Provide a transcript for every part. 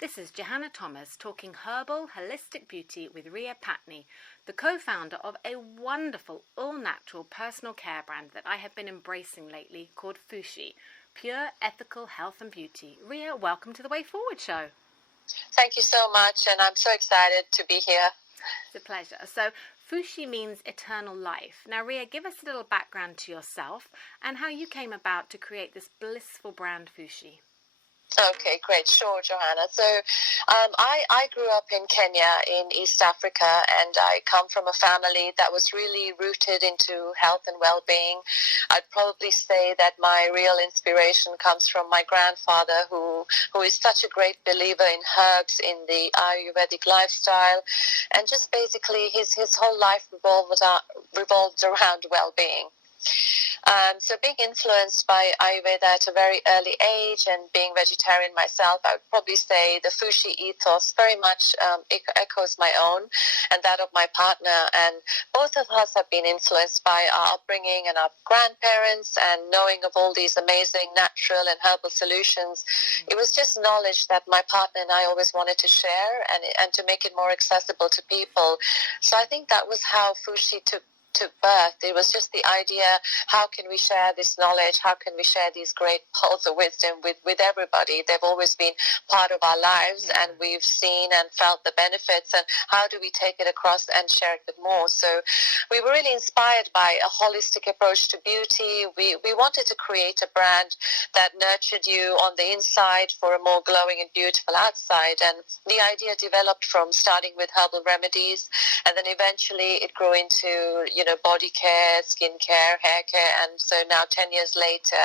This is Johanna Thomas talking herbal, holistic beauty with Ria Pattni, the co-founder of a wonderful, all-natural personal care brand that I have been embracing lately called Fushi, Pure Ethical Health and Beauty. Ria, welcome to the Way Forward show. Thank you so much, and I'm so excited to be here. It's a pleasure. So, Fushi means eternal life. Now, Ria, give us a little background to yourself and how you came about to create this blissful brand Fushi. Okay, great. Sure, Johanna. So I grew up in Kenya in East Africa, and I come from a family that was really rooted into health and well-being. I'd probably say that my real inspiration comes from my grandfather, who is such a great believer in herbs, in the Ayurvedic lifestyle, and just basically his whole life revolved around well-being. So being influenced by Ayurveda at a very early age and being vegetarian myself, I would probably say the Fushi ethos very much echoes my own and that of my partner. And both of us have been influenced by our upbringing and our grandparents, and knowing of all these amazing natural and herbal solutions. It was just knowledge that my partner and I always wanted to share and to make it more accessible to people. So I think that was how Fushi took birth. It was just the idea, how can we share this knowledge, how can we share these great pearls of wisdom with everybody? They've always been part of our lives, and we've seen and felt the benefits, and how do we take it across and share it with more? So we were really inspired by a holistic approach to beauty. We wanted to create a brand that nurtured you on the inside for a more glowing and beautiful outside, and the idea developed from starting with herbal remedies, and then eventually it grew into body care, skin care, hair care, and so now 10 years later,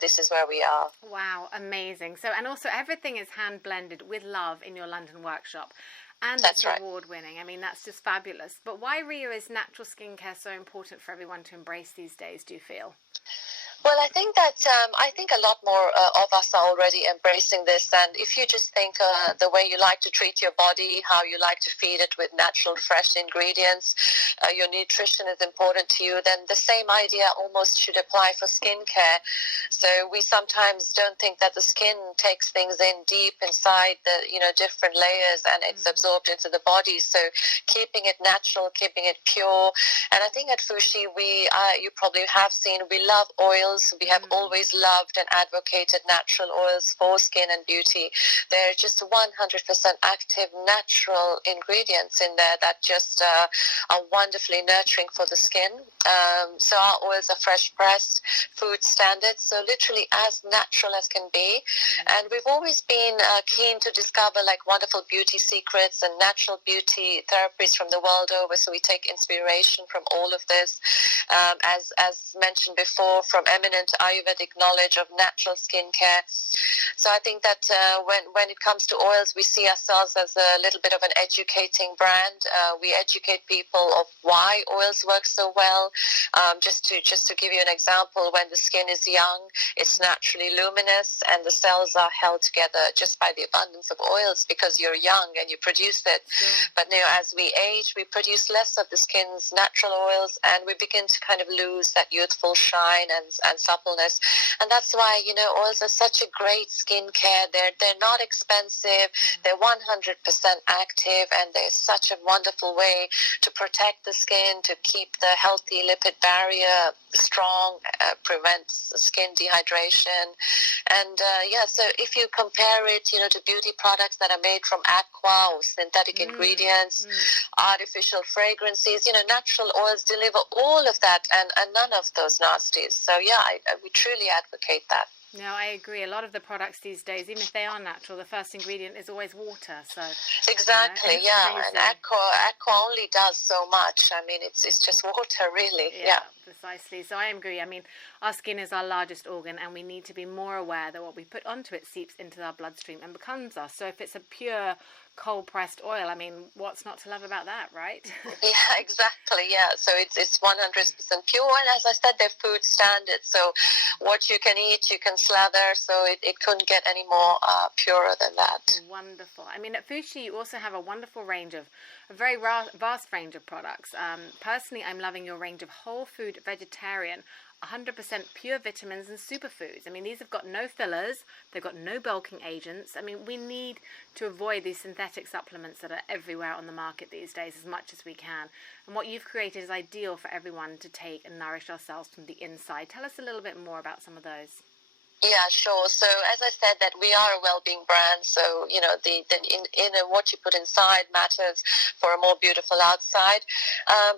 this is where we are. Wow, amazing. So, and also everything is hand blended with love in your London workshop, and That's it's award winning. I mean, that's just fabulous. But why, Ria, is natural skincare so important for everyone to embrace these days, do you feel? Well, I think that a lot more of us are already embracing this. And if you just think the way you like to treat your body, how you like to feed it with natural, fresh ingredients, your nutrition is important to you, then the same idea almost should apply for skincare. So we sometimes don't think that the skin takes things in deep inside the different layers, and it's absorbed into the body. So keeping it natural, keeping it pure. And I think at Fushi, you probably have seen, we love oils. We have always loved and advocated natural oils for skin and beauty. They're just 100% active, natural ingredients in there that just are wonderfully nurturing for the skin. So our oils are fresh pressed, food standards, so literally as natural as can be. And we've always been keen to discover wonderful beauty secrets and natural beauty therapies from the world over. So we take inspiration from all of this, as mentioned before, from eminent Ayurvedic knowledge of natural skincare. So I think that when it comes to oils, we see ourselves as a little bit of an educating brand. We educate people of why oils work so well. Just to give you an example, when the skin is young, it's naturally luminous, and the cells are held together just by the abundance of oils because you're young and you produce it. But as we age, we produce less of the skin's natural oils, and we begin to kind of lose that youthful shine and suppleness. And that's why oils are such a great skincare. They're not expensive, they're 100% active, and they're such a wonderful way to protect the skin, to keep the healthy lipid barrier strong, prevents skin dehydration. And so if you compare it to beauty products that are made from AQUA or synthetic ingredients, artificial fragrances, natural oils deliver all of that and none of those nasties. So we truly advocate that. No, I agree. A lot of the products these days, even if they are natural, the first ingredient is always water. So exactly, crazy. And AQUA only does so much. I mean, it's just water, really. Yeah, precisely. So I agree. I mean, our skin is our largest organ, and we need to be more aware that what we put onto it seeps into our bloodstream and becomes us. So if it's a pure cold-pressed oil, I mean, what's not to love about that, right? Yeah, exactly, So it's 100% pure, and as I said, they're food standards, so what you can eat, you can slather, so it couldn't get any more purer than that. Wonderful. I mean, at Fushi, you also have a wonderful range of, a very vast range of products. Personally, I'm loving your range of whole food vegetarian 100% pure vitamins and superfoods. I mean, these have got no fillers, they've got no bulking agents. I mean, we need to avoid these synthetic supplements that are everywhere on the market these days as much as we can. And what you've created is ideal for everyone to take and nourish ourselves from the inside. Tell us a little bit more about some of those. Yeah, sure. So as I said, that we are a well-being brand. So the what you put inside matters for a more beautiful outside.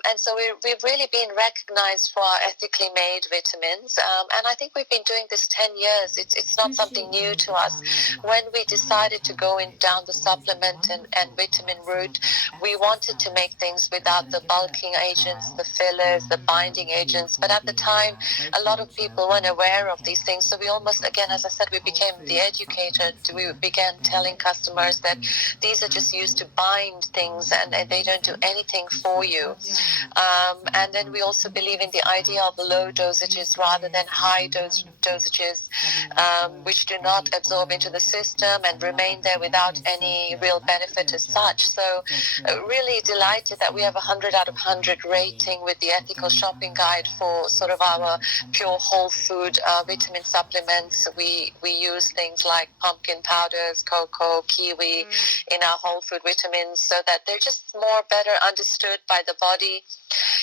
And so we've really been recognized for our ethically made vitamins. And I think we've been doing this 10 years. It's not something new to us. When we decided to go down the supplement and vitamin route, we wanted to make things without the bulking agents, the fillers, the binding agents. But at the time, a lot of people weren't aware of these things. So we almost, again, as I said, we became the educated. We began telling customers that these are just used to bind things and they don't do anything for you. And then we also believe in the idea of low dosages rather than high dosages, which do not absorb into the system and remain there without any real benefit as such. So really delighted that we have 100 out of 100 rating with the ethical shopping guide for sort of our pure whole food vitamin supplements. We use things like pumpkin powders, cocoa, kiwi in our whole food vitamins so that they're just more better understood by the body.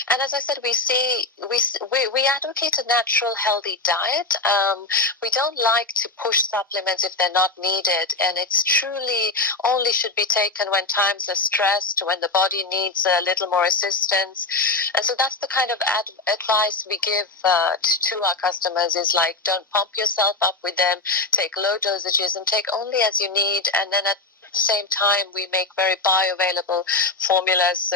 And as I said, we advocate a natural, healthy diet. We don't like to push supplements if they're not needed, and it's truly only should be taken when times are stressed, when the body needs a little more assistance. And so that's the kind of advice we give to our customers is like, don't pump yourself up with them, take low dosages and take only as you need, and then at same time we make very bioavailable formulas. So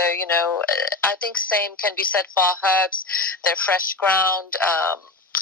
I think same can be said for our herbs. They're fresh ground,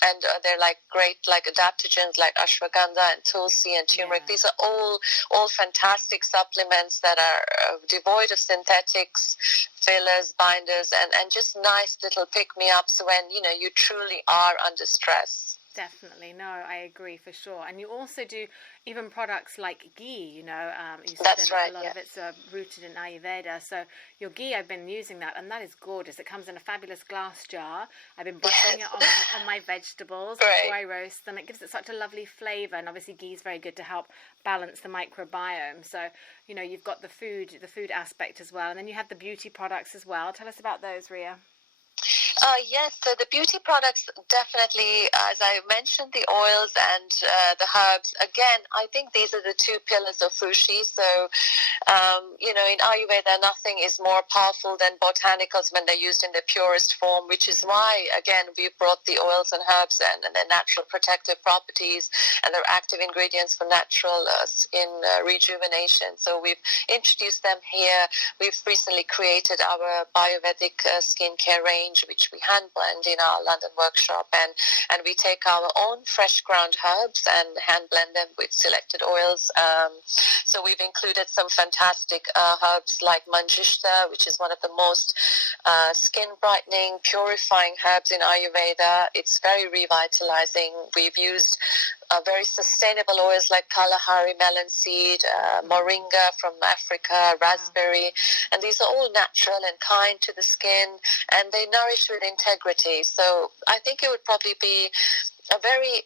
and they're like great like adaptogens like ashwagandha and tulsi and turmeric. These are all fantastic supplements that are devoid of synthetics, fillers, binders, and just nice little pick-me-ups when you truly are under stress. Definitely. No, I agree for sure. And you also do even products like ghee, you said That's that right, a lot of it's rooted in Ayurveda. So your ghee, I've been using that, and that is gorgeous. It comes in a fabulous glass jar. I've been buttering it on my vegetables before I roast them. It gives it such a lovely flavour, and obviously ghee is very good to help balance the microbiome. So, you've got the food aspect as well, and then you have the beauty products as well. Tell us about those, Ria. Yes, so the beauty products definitely, as I mentioned, the oils and the herbs. Again, I think these are the two pillars of Fushi. So, in Ayurveda, nothing is more powerful than botanicals when they're used in their purest form, which is why, again, we've brought the oils and herbs and their natural protective properties and their active ingredients for natural skin rejuvenation. So we've introduced them here. We've recently created our Ayurvedic skincare range, which we hand blend in our London workshop, and we take our own fresh ground herbs and hand blend them with selected oils. So we've included some fantastic herbs like manjishta, which is one of the most skin brightening, purifying herbs in Ayurveda. It's very revitalizing. We've used very sustainable oils like Kalahari melon seed, moringa from Africa, raspberry, and these are all natural and kind to the skin, and they nourish with integrity. So I think it would probably be a very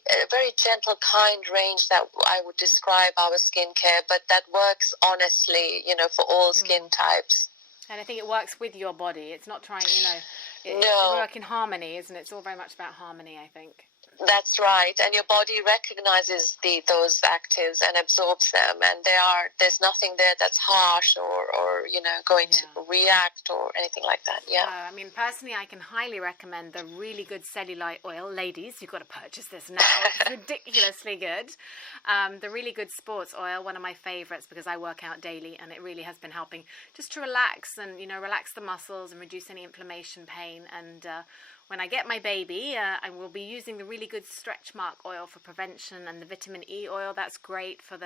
gentle, kind range that I would describe our skincare, but that works honestly, for all skin types. And I think it works with your body. It's not trying, it work in harmony, isn't it? It's all very much about harmony, I think. That's right, and your body recognizes those actives and absorbs them, and there's nothing there that's harsh or going to react or anything like that. Yeah. I mean, personally, I can highly recommend the really good cellulite oil. Ladies, you've got to purchase this now. It's ridiculously good. The really good sports oil, one of my favorites because I work out daily, and it really has been helping just to relax and relax the muscles and reduce any inflammation, pain, and when I get my baby, I will be using the really good stretch mark oil for prevention, and the vitamin E oil, that's great for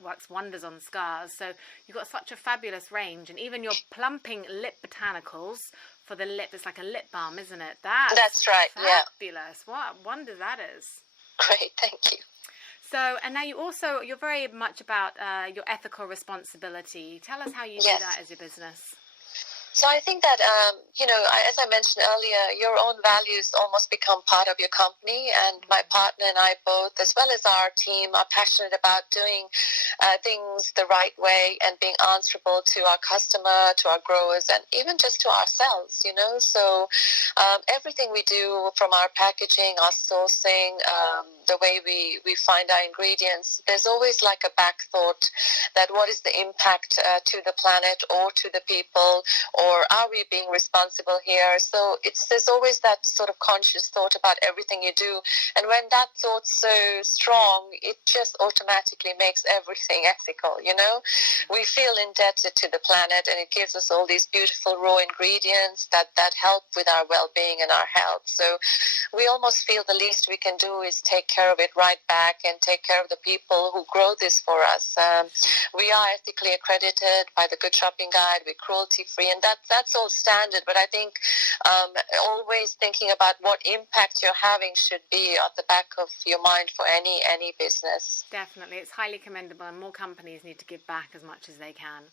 works wonders on scars. So you've got such a fabulous range, and even your plumping lip botanicals for the lip, it's like a lip balm, isn't it? That's right, fabulous. What a wonder that is. Great, thank you. So, and now you're very much about your ethical responsibility. Tell us how you do that as your business. So I think that, as I mentioned earlier, your own values almost become part of your company. And my partner and I both, as well as our team, are passionate about doing things the right way and being answerable to our customer, to our growers, and even just to ourselves, So everything we do, from our packaging, our sourcing, the way we find our ingredients, there's always like a back thought that what is the impact to the planet or to the people, or are we being responsible here? So there's always that sort of conscious thought about everything you do. And when that thought's so strong, it just automatically makes everything ethical, We feel indebted to the planet, and it gives us all these beautiful raw ingredients that help with our well-being and our health. So we almost feel the least we can do is take care of it right back and take care of the people who grow this for us. We are ethically accredited by the Good Shopping Guide. We're cruelty-free, and that's all standard. But I think always thinking about what impact you're having should be at the back of your mind for any business. Definitely. It's highly commendable, and more companies need to give back as much as they can.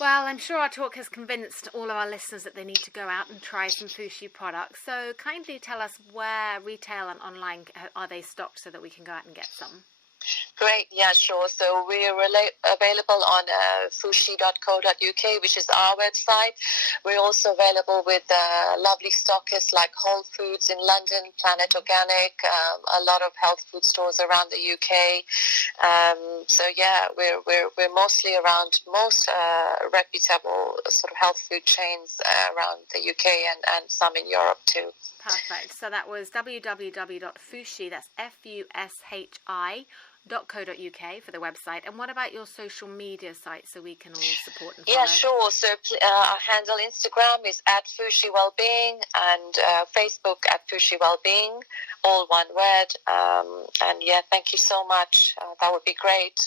Well, I'm sure our talk has convinced all of our listeners that they need to go out and try some Fushi products. So kindly tell us where retail and online are they stocked so that we can go out and get some. Great, yeah, sure. So we're available on fushi.co.uk, which is our website. We're also available with lovely stockists like Whole Foods in London, Planet Organic, a lot of health food stores around the UK. So yeah, we're mostly around most reputable sort of health food chains around the UK and some in Europe too. Perfect. So that was www.fushi, that's fushi.co.uk for the website. And what about your social media sites so we can all support and follow? Yeah, sure. So our handle Instagram is @Fushi Wellbeing, and Facebook @Fushi Wellbeing, all one word. And yeah, thank you so much. That would be great.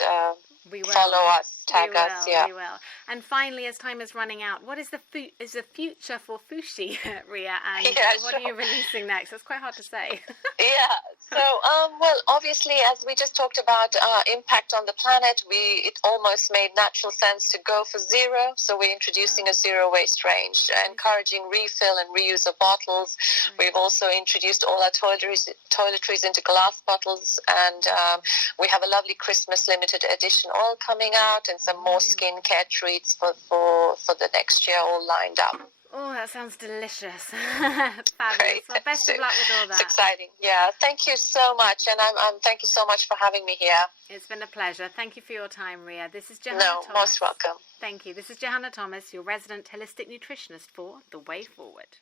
We will. Follow us, tag us. Yeah, we will. And finally, as time is running out, what is the future for Fushi, Ria? And what are you releasing next? It's quite hard to say. Yeah. So, well, obviously, as we just talked about impact on the planet, it almost made natural sense to go for zero. So we're introducing a zero waste range, encouraging refill and reuse of bottles. We've also introduced all our toiletries into glass bottles, and we have a lovely Christmas limited edition oil coming out, and some more skincare treats for the next year all lined up. Oh, that sounds delicious. Fabulous. Great. Well, best of luck with all that. It's exciting. Yeah, thank you so much, and thank you so much for having me here. It's been a pleasure. Thank you for your time, Ria. This is Johanna Thomas. Most welcome. Thank you. This is Johanna Thomas, your resident holistic nutritionist for The Way Forward.